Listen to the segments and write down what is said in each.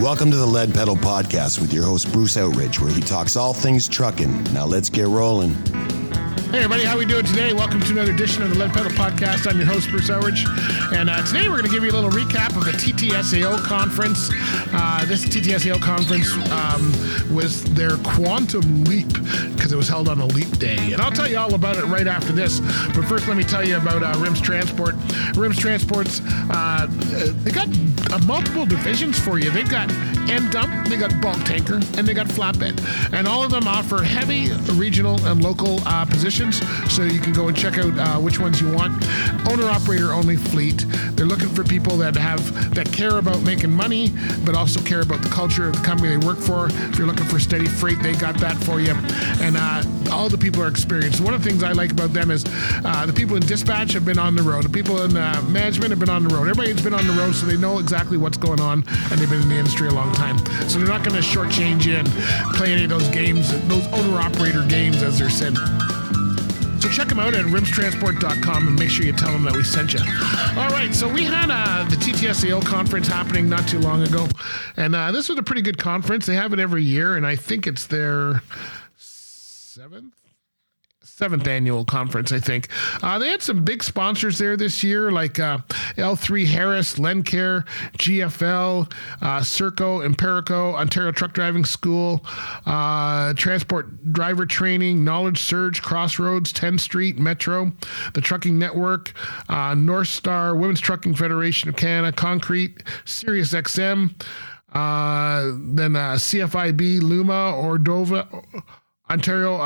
Welcome to the Lead Pedal Podcast with your host, Bruce Outridge, where he talks all things trucking. Now let's get rolling. Hey everybody, how we doing today? Welcome to another edition of the Lead Pedal Podcast. I'm your host, Bruce Outridge, and today we're going to give you a little recap of the TTSAO conference. This TTSAO conference was their Quantum Leap, because it was held on a leap day, and I'll tell you all about it right after this. But first, let me tell you about RIMS Transport. RIMS Transport's they got multiple divisions for you. They've got end dump, they got bulk tanker, and they got flatbed, and all of them offer heavy, regional, and local positions. So you can go and check out which ones you want. Owner-operator only fleet. They're looking for people that care about making money, but also care about the culture of the company they work for. If you're looking for steady freight, they got that for you. And all the people are experienced. One of the things I like about them is the people in dispatch have been on the road. The people in management have been on the road. Everybody's been on the road, so they know exactly what's going on, and they've been in the industry a long time. So they're not going to shortchange you and play any of those games, those owner-operator games, as they're said. So check them out at rimstransport.com and make sure you tell them that we sent you. All right, so we had the TTSAO conference happening not too long ago, and this was a pretty good conference. They have it every year, and I think it's their seventh annual conference, I think. They had some big sponsors there this year, like L3 Harris, Lencare, GFL, Serco, Empirico, Ontario Truck Driving School, Transport Driver Training, Knowledge Surge, Crossroads, 10th Street, Metro, the Trucking Network, North Star, Women's Trucking Federation of Canada, Concrete, Sirius XM, then CFIB, Luma, Ordova, Ontario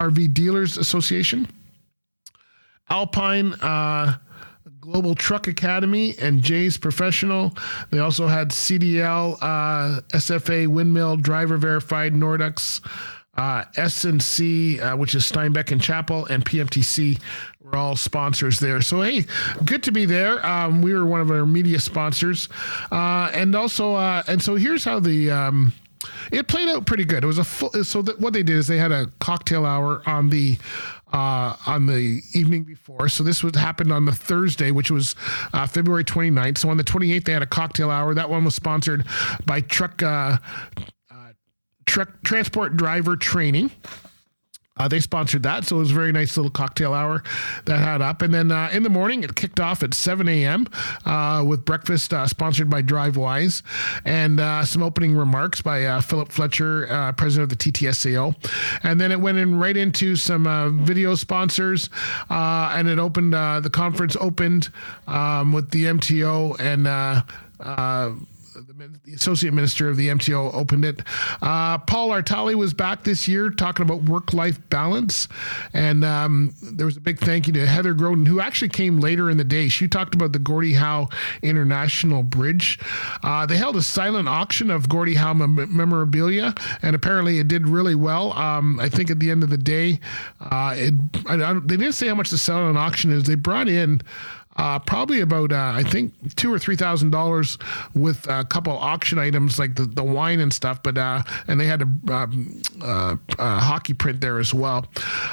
RV Dealers Association, Alpine Global Truck Academy, and Jay's Professional. They also had CDL, SFA, Windmill, Driver Verified, Nordex, S&C, which is Steinbeck and Chapel, and PMTC were all sponsors there. So, hey, good to be there. We were one of our media sponsors. And so here's how it played out pretty good. It was what they did is they had a cocktail hour on the evening before. So this happened on the Thursday, which was February 29th. So on the 28th, they had a cocktail hour. That one was sponsored by Transport Driver Training. They sponsored that, so it was a very nice little cocktail hour that had up. And then in the morning, it kicked off at 7 a.m. With breakfast sponsored by DriveWise, and some opening remarks by Philip Fletcher, president of the TTSAO. And then it went right into some video sponsors, and it opened, the conference opened with the MTO and the associate minister of the MTO opened it. Paul Artali was back this year talking about work-life balance. And there was a big thank you to Heather Groden, who actually came later in the day. She talked about the Gordie Howe International Bridge. They held a silent auction of Gordie Howe memorabilia, and apparently it did really well. I think at the end of the day, they didn't say how much the silent auction is. They brought in probably about I think $2,000 or $3,000 with a couple auction items like the wine and stuff, but and they had a hockey print there as well.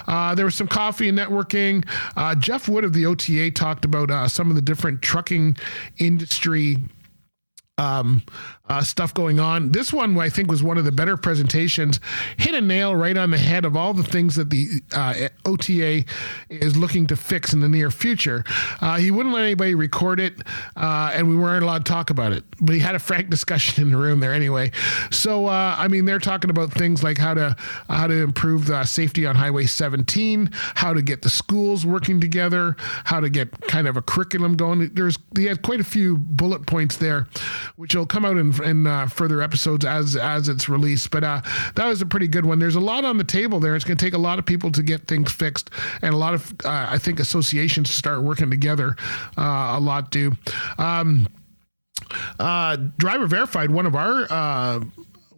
There was some coffee and networking. Jeff Wood of the OTA talked about some of the different trucking industry stuff going on. This one, I think, was one of the better presentations. Hit a nail right on the head of all the things that the OTA is looking to fix in the near future. He wouldn't let anybody record it, and we weren't allowed to talk about it. But he had a frank discussion in the room there anyway. So, they're talking about things like how to improve the safety on Highway 17, how to get the schools working together, how to get kind of a curriculum going. He had quite a few bullet points there, which will come out in further episodes as it's released. But that was a pretty good one. There's a lot on the table there. It's going to take a lot of people to get things fixed, and a lot of, I think, associations to start working together. A lot do. Driver Verified, one of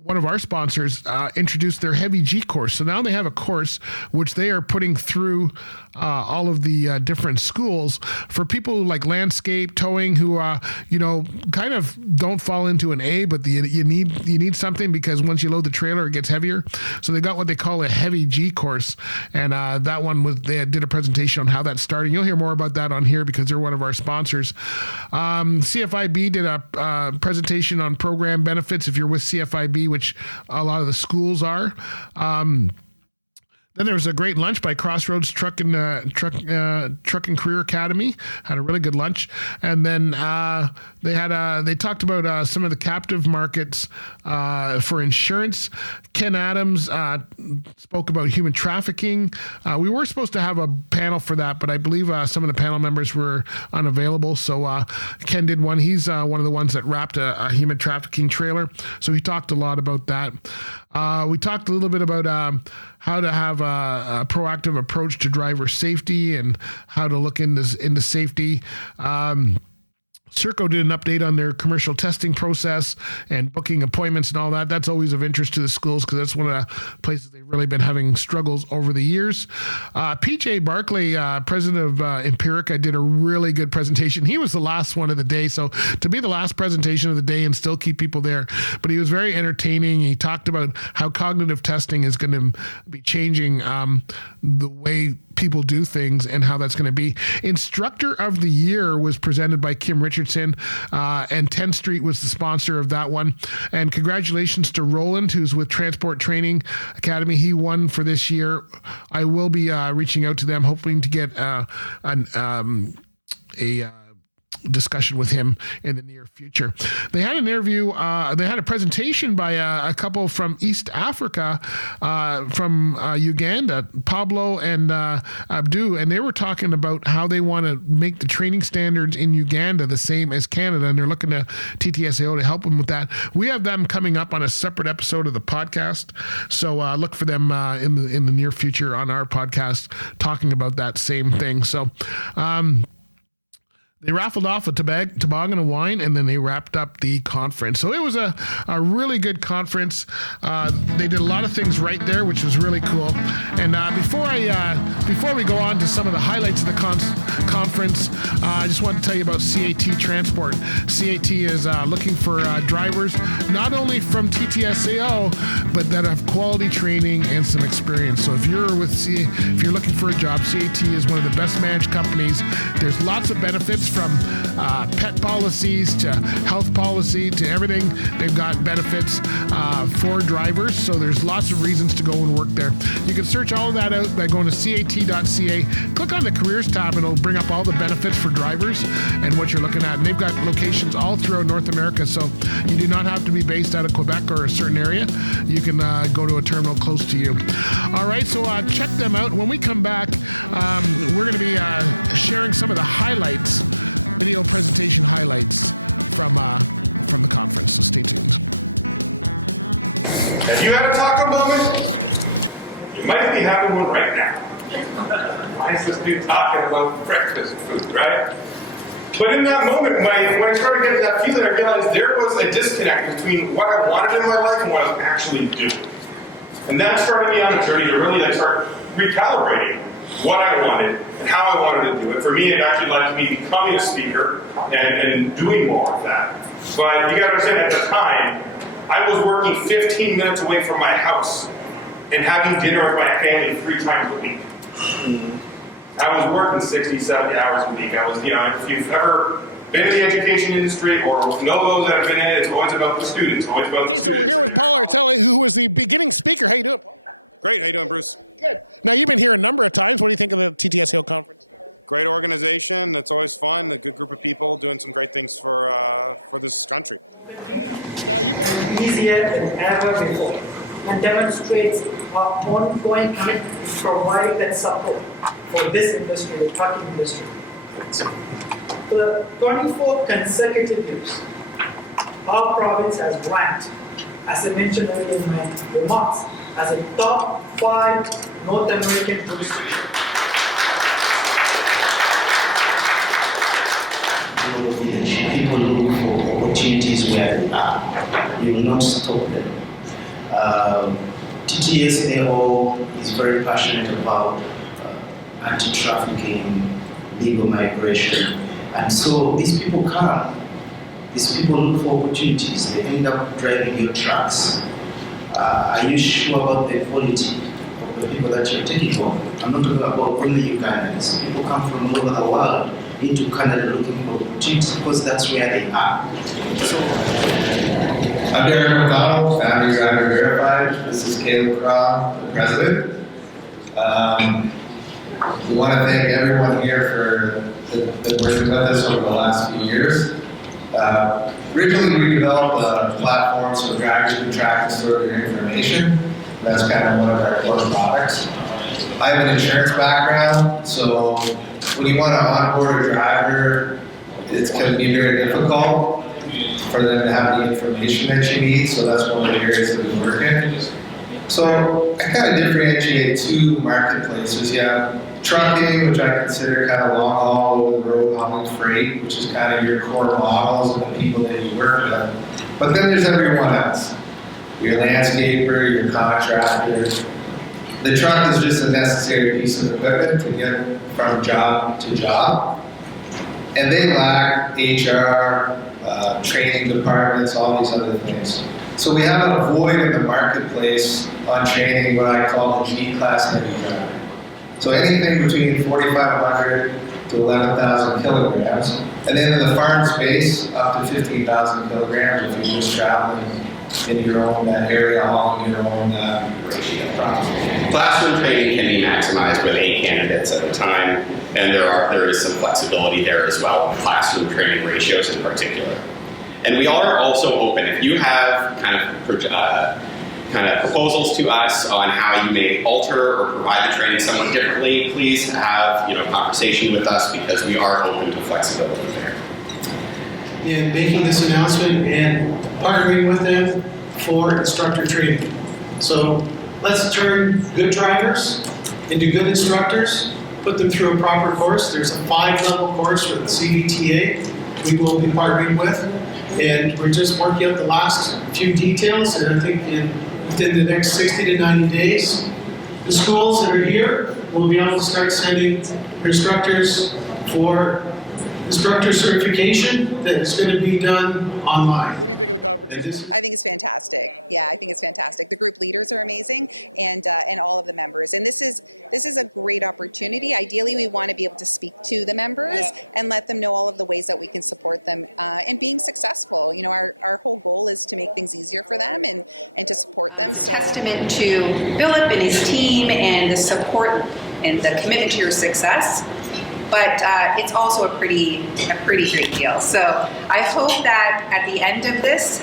one of our sponsors introduced their Heavy G course. So now they have a course which they are putting through all of the different schools for people who like landscape, towing, who kind of don't fall into an A, but you need something, because once you load the trailer, it gets heavier. So they got what they call a Heavy G course, and that one they did a presentation on how that started. You'll hear more about that on here because they're one of our sponsors. CFIB did a presentation on program benefits if you're with CFIB, which a lot of the schools are. Then there was a great lunch by Crossroads Truck and Career Academy. Had a really good lunch, and then they talked about some of the captive markets for insurance. Ken Adams spoke about human trafficking. We were supposed to have a panel for that, but I believe some of the panel members were unavailable. So Ken did one. He's one of the ones that wrapped a human trafficking trailer. So he talked a lot about that. We talked a little bit about how to have a proactive approach to driver safety and how to look into safety. Serco did an update on their commercial testing process and booking appointments and all that. That's always of interest to the schools because that's one of the places they've really been having struggles over the years. PJ Barclay, president of Empirica, did a really good presentation. He was the last one of the day, so to be the last presentation of the day and still keep people there. But he was very entertaining. He talked about how cognitive testing is going to be changing the way people do things and how that's going to be. Instructor of the Year was presented by Kim Richardson, and 10th Street was the sponsor of that one. And congratulations to Roland, who's with Transport Training Academy. He won for this year. I will be reaching out to them, hoping to get a discussion with him in the near future. They had an interview, they had a presentation by a couple from East Africa, from Uganda, Pablo and Abdu, and they were talking about how they want to make the training standards in Uganda the same as Canada, and they're looking to TTSAO to help them with that. We have them coming up on a separate episode of the podcast, so look for them in the near future on our podcast talking about that same thing. So they raffled off a toboggan of wine, and then they wrapped up the conference. So it was a really good conference. They did a lot of things right there, which was really cool. And before we go on to some of the highlights of the conference, I just want to tell you about CAT Transport. CAT is looking for drivers, not only from TTSAO, but that have quality training and some experience. So if you're looking for a job, CAT is one of the best managed companies. There's lots of benefits, from pet policies to health policy to everything. They've got benefits for drivers, so there's lots of reasons to go and work there. You can search all of that out by going to cat.ca. Click on the careers tab, and it'll bring up all the benefits for drivers and what you're looking at. And they've got locations all throughout North America, so you do not have to be based out of Quebec or a certain area. You can go to a terminal close to you. All right, so check them out. When we come back, we're going to be sharing some of the highlights, video presentation highlights from the conference, so stay tuned. Have you had a taco moment? You might be having one right now. Why is this dude talking about breakfast food, right? But in that moment, when I started getting that feeling, I realized there was a disconnect between what I wanted in my life and what I was actually doing. And that started me on a journey to really start recalibrating what I wanted and how I wanted to do it. For me, it actually led to me becoming a speaker and doing more of that. But you got to understand, at the time, I was working 15 minutes away from my house and having dinner with my family 3 times a week. I was working 60, 70 hours a week. If you've ever been in the education industry or know those that have been in it, it's always about the students. Okay, so we're here with Paul Artelli, who was the beginning speaker. How you doing, Paul? Great. How you doing, Bruce? Good. Now, you've been here a number of times. What do you think of the TTSAO conference? Great organization. It's always fun. A good group of people doing some great things for this country. Now, you've been easier than ever before and demonstrates our ongoing commitment to provide that support for this industry, the trucking industry. For the 24 consecutive years, our province has ranked, as I mentioned earlier in my remarks, as a top 5 North American jurisdiction. People look for opportunities where they are. You will not stop them. TTSAO is very passionate about anti-trafficking, legal migration, and so these people come. These people look for opportunities. They end up driving your trucks. Are you sure about the quality of the people that you're taking home? I'm not talking about only Ugandans. People come from all over the world into Canada looking for opportunities because that's where they are. So, I'm Derek McDonald, founder Driver Verified. This is Caleb Craw, the president. We want to thank everyone here for that working with us over the last few years. Originally, we developed a platform so drivers can track and store their information. That's kind of one of our core products. I have an insurance background, so when you want to onboard a driver, it's going to be very difficult for them to have the information that you need, so that's one of the areas that we work in. So I kind of differentiate two marketplaces. You have trucking, which I consider kind of long haul, over the road hauling freight, which is kind of your core models and the people that you work with. But then there's everyone else. Your landscaper, your contractor. The truck is just a necessary piece of equipment to get from job to job. And they lack HR, training departments, all these other things. So we have a void in the marketplace on training what I call the G-class heavy driver. So anything between 4,500 to 11,000 kilograms. And then in the farm space, up to 15,000 kilograms if you're just traveling in your own area, hauling your own ratio property. Classroom training can be maximized with 8 candidates at a time, and there is some flexibility there as well, classroom training ratios in particular. And we are also open, if you have kind of proposals to us on how you may alter or provide the training somewhat differently, please have conversation with us because we are open to flexibility there. In making this announcement and partnering with them for instructor training. So let's turn good drivers into good instructors, put them through a proper course. There's a 5-level course with the CVTA we will be partnering with, and we're just working out the last few details, and I think within the next 60 to 90 days, the schools that are here will be able to start sending instructors for instructor certification that is going to be done online. What do you think of the conference? I think it's fantastic. Yeah, I think it's fantastic. The group leaders are amazing, and all of the members. And this is a great opportunity. Ideally, we want to be able to speak to the members and let them know all of the ways that we can support them in being successful. Our whole goal is to make things easier for them and to support them. So, testament to Philip and his team and the support and the commitment to your success. But it's also a pretty great deal. So I hope that at the end of this,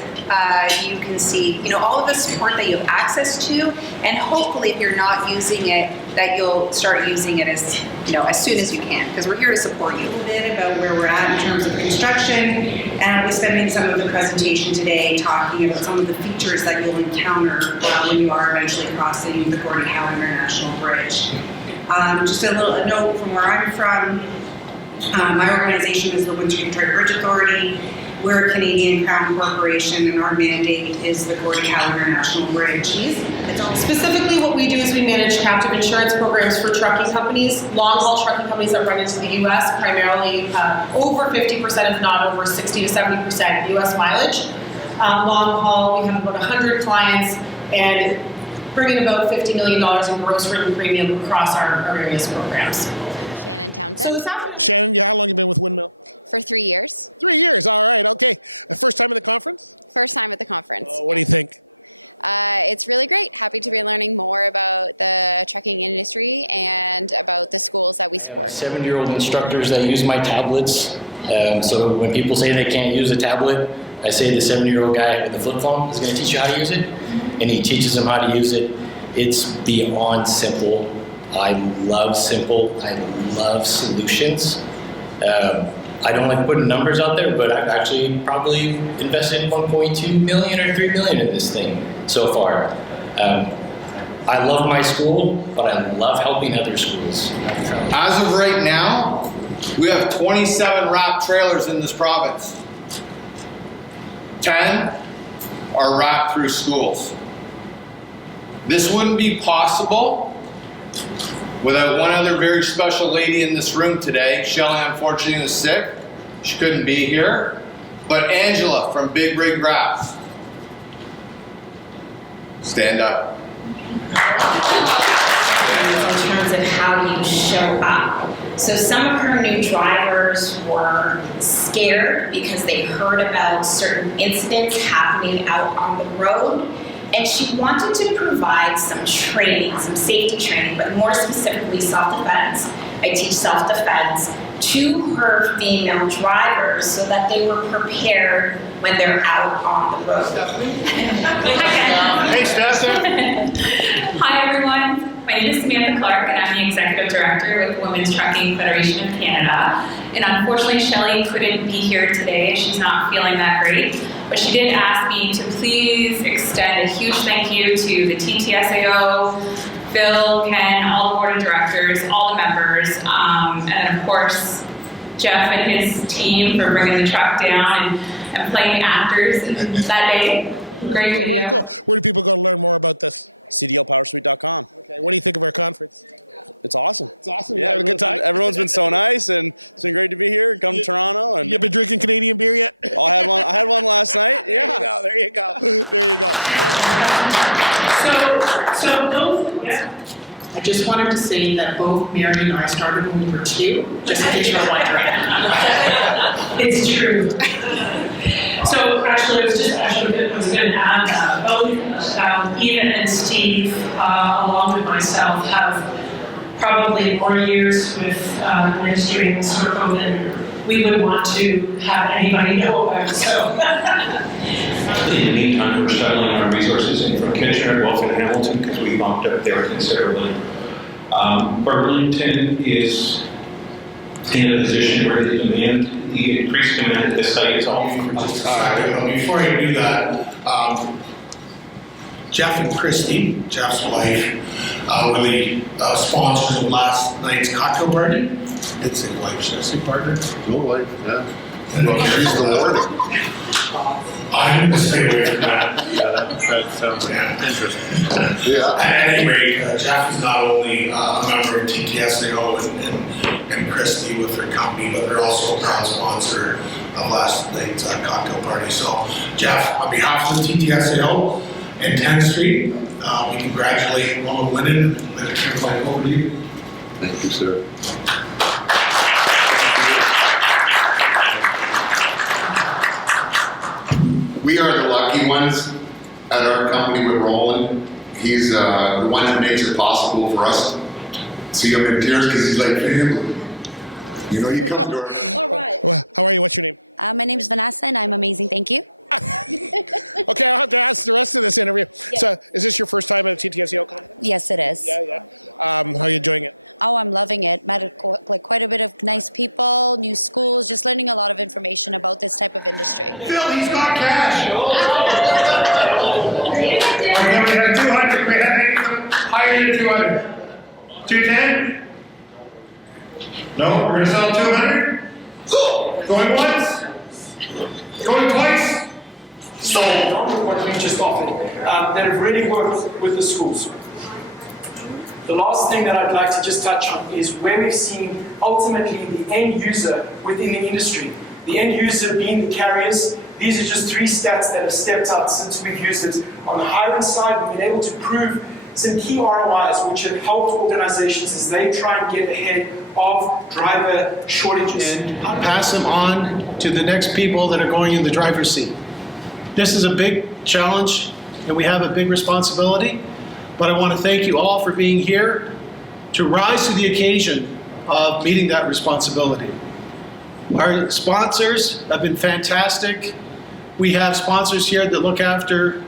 you can see, all of the support that you have access to, and hopefully, if you're not using it, that you'll start using it as soon as you can, because we're here to support you. A little bit about where we're at in terms of construction, and we're spending some of the presentation today talking about some of the features that you'll encounter when you are eventually crossing the Gordie Howe International Bridge. Just a note from where I'm from. My organization is the Windsor Detroit Bridge Authority. We're a Canadian Crown Corporation, and our mandate is the Gordie Howe International Bridge. Specifically, what we do is we manage captive insurance programs for trucking companies, long-haul trucking companies that run into the U.S., primarily over 50%, if not over 60 to 70% U.S. mileage. Long haul, we have about 100 clients, and bringing about $50 million in gross written premium across our various programs. Shannon Townsend. Shannon, how long have you been with Windmill? For 3 years. 3 years, all right, okay. First time at the conference? First time at the conference. What do you think? It's really great. Happy to be learning more about the trucking industry and about the schools that we support. 7-year-old instructors that use my tablets. So when people say they can't use a tablet, I say the 7-year-old guy with the flip phone is going to teach you how to use it, and he teaches them how to use it. It's beyond simple. I love simple. I love solutions. I don't like putting numbers out there, but I've actually probably invested $1.2 million or $3 million in this thing so far. I love my school, but I love helping other schools. As of right now, we have 27 wrapped trailers in this province. 10 are wrapped through schools. This wouldn't be possible without one other very special lady in this room today. Shelley, unfortunately, is sick. She couldn't be here. But Angela from Big Rig Wraps. Stand up. In terms of how you show up. So some of her new drivers were scared because they heard about certain incidents happening out on the road, and she wanted to provide some training, some safety training, but more specifically self-defense. I teach self-defense to her female drivers so that they were prepared when they're out on the road. Hey, Steph. Hi, everyone. My name is Samantha Clark, and I'm the Executive Director with Women's Trucking Federation of Canada. And unfortunately, Shelley couldn't be here today. She's not feeling that great. But she did ask me to please extend a huge thank you to the TTSAO, Phil, Ken, all the board of directors, all the members, and of course, Jeff and his team for bringing the truck down and playing actors that day. Great Cool, very cool. Where do people go to learn more about this? CDLPowerSuite.com. Okay, what do you think of our conference? It's awesome. It's awesome. Yeah, You having a good time? Everyone's been so nice, and it's been great to be here. Come to Toronto, and you been drinking Canadian beer yet? Oh, I had one last night. Yeah. There you go. There you go. So both, I just wanted to say that both Mary and I started when we were 2, just in case you're wondering. It's true. So actually, I was going to add that both Eva and Steve, along with myself, have probably more years with ministry and circle than we would want to have anybody know about. So. In the meantime, we're shuttling our resources in from Kitchener, Guelph, and Hamilton because we bumped up there considerably. Burlington is in a position where the increased demand at this site is all Before you do that, Jeff and Christy, Jeff's wife, were the sponsors of last night's cocktail party. It's a wife, should I say partner? No wife, yeah. Well, she's the warden. I'm going to stay away from that. That sounds interesting. Yeah. At any rate, Jeff is not only a member of TTSAO and Christy with her company, but they're also a proud sponsor of last night's cocktail party. So, Jeff, on behalf of the TTSAO and 10th Street, we congratulate Mama Winnan and I turn it over to you. Thank you, sir. We are the lucky ones at our company with Roland. He's the one that makes it possible for us. See him in tears because he's like family. You know, you come to our... All right. Well, how are you? What's your name? My name is Vanessa, and I'm amazing. Thank you. Okay, I'll have to ask the rest of this interview. Yeah. So, is this your first time at a TTSAO conference? Yes, it is. Yeah. How are you enjoying it? Oh, I'm loving it. Met quite a bit of nice people, new schools, just learning a lot of information about this type of industry. Phil, he's got cash. Okay, we had 200. We had anything higher than 200. 210? No, we're going to sell 200? Going once? Going twice? So, what we just offered, that have really worked with the schools. The last thing that I'd like to just touch on is where we've seen ultimately the end user within the industry. The end user being the carriers. These are just 3 stats that have stepped up since we've used it. On the hiring side, we've been able to prove some key ROIs which have helped organizations as they try and get ahead of driver shortages. And pass them on to the next people that are going in the driver's seat. This is a big challenge and we have a big responsibility, but I want to thank you all for being here to rise to the occasion of meeting that responsibility. Our sponsors have been fantastic. We have sponsors here that look after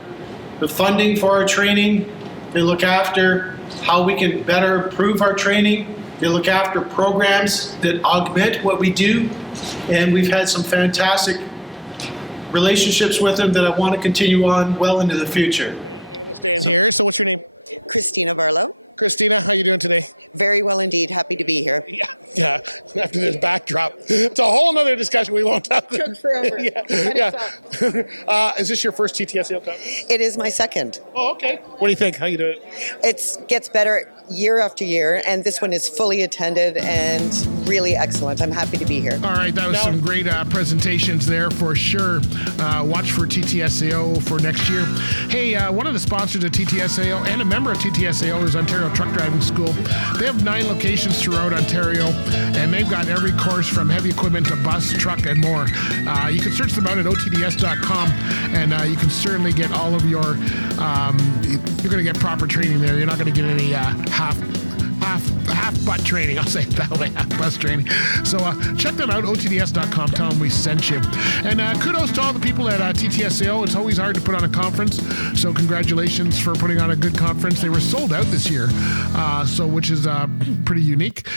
the funding for our training. They look after how we can better improve our training. They look after programs that augment what we do. And we've had some fantastic relationships with them that I want to continue on well into the future. I'm going to stay in here. So what's your name? Christina Barlow. Christina, how you doing today? Very well indeed. Happy to be here. Yeah, after this backdrop. It's a whole other discussion we won't talk about. Took forever. Is this your first TTSAO conference? It is my second. Oh, okay. What do you think? How you doing? It gets better year after year, and this one is fully attended and really excellent. I'm happy to be here. All right, that was some great presentations there for sure. Watch for TTSAO for next year. Hey, one of the sponsors of TTSAO and a member of TTSAO is Ontario Truck Driving School. They have 9 locations throughout Ontario, and they've got every course from heavy equipment to bus, truck, and more. You can search them out at otds.com, and you can certainly get all of your, you're going to get proper training there. You're not going to get any half butt training. I'll say it that way, half bus training. So check them out, otds.com. Tell them we sent you. And kudos to all the people at TTSAO. It's always hard to put on a conference, so congratulations for putting on a good conference. They were sold out this year, which is pretty unique.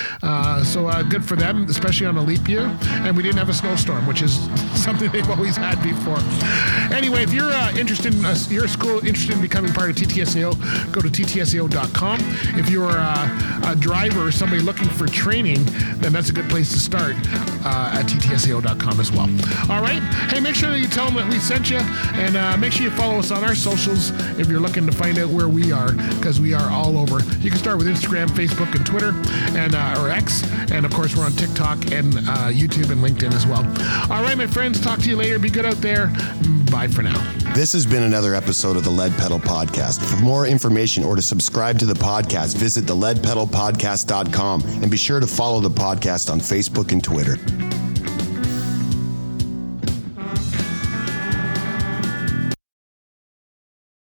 So good for them, especially on a leap year. And we didn't have a snowstorm, which is something they've always had before. Anyway, if you're interested in your school interested in becoming part of TTSAO, go to ttsao.com. If you're a driver or somebody looking for training, then that's a good place to start at ttsao.com as well. All right. Hey, make sure that you tell them that we sent you, and make sure you follow us on our socials if you're looking to find out where we are, because we are all over. You can start with Instagram, Facebook, and Twitter, and or X, and of course we're on TikTok and YouTube and LinkedIn as well. All right, my friends, talk to you later. Be good out there. Bye for now. This has been another episode of the Lead Pedal Podcast. For more information or to subscribe to the podcast, visit theleadpedalpodcast.com and be sure to follow the podcast on Facebook and Twitter.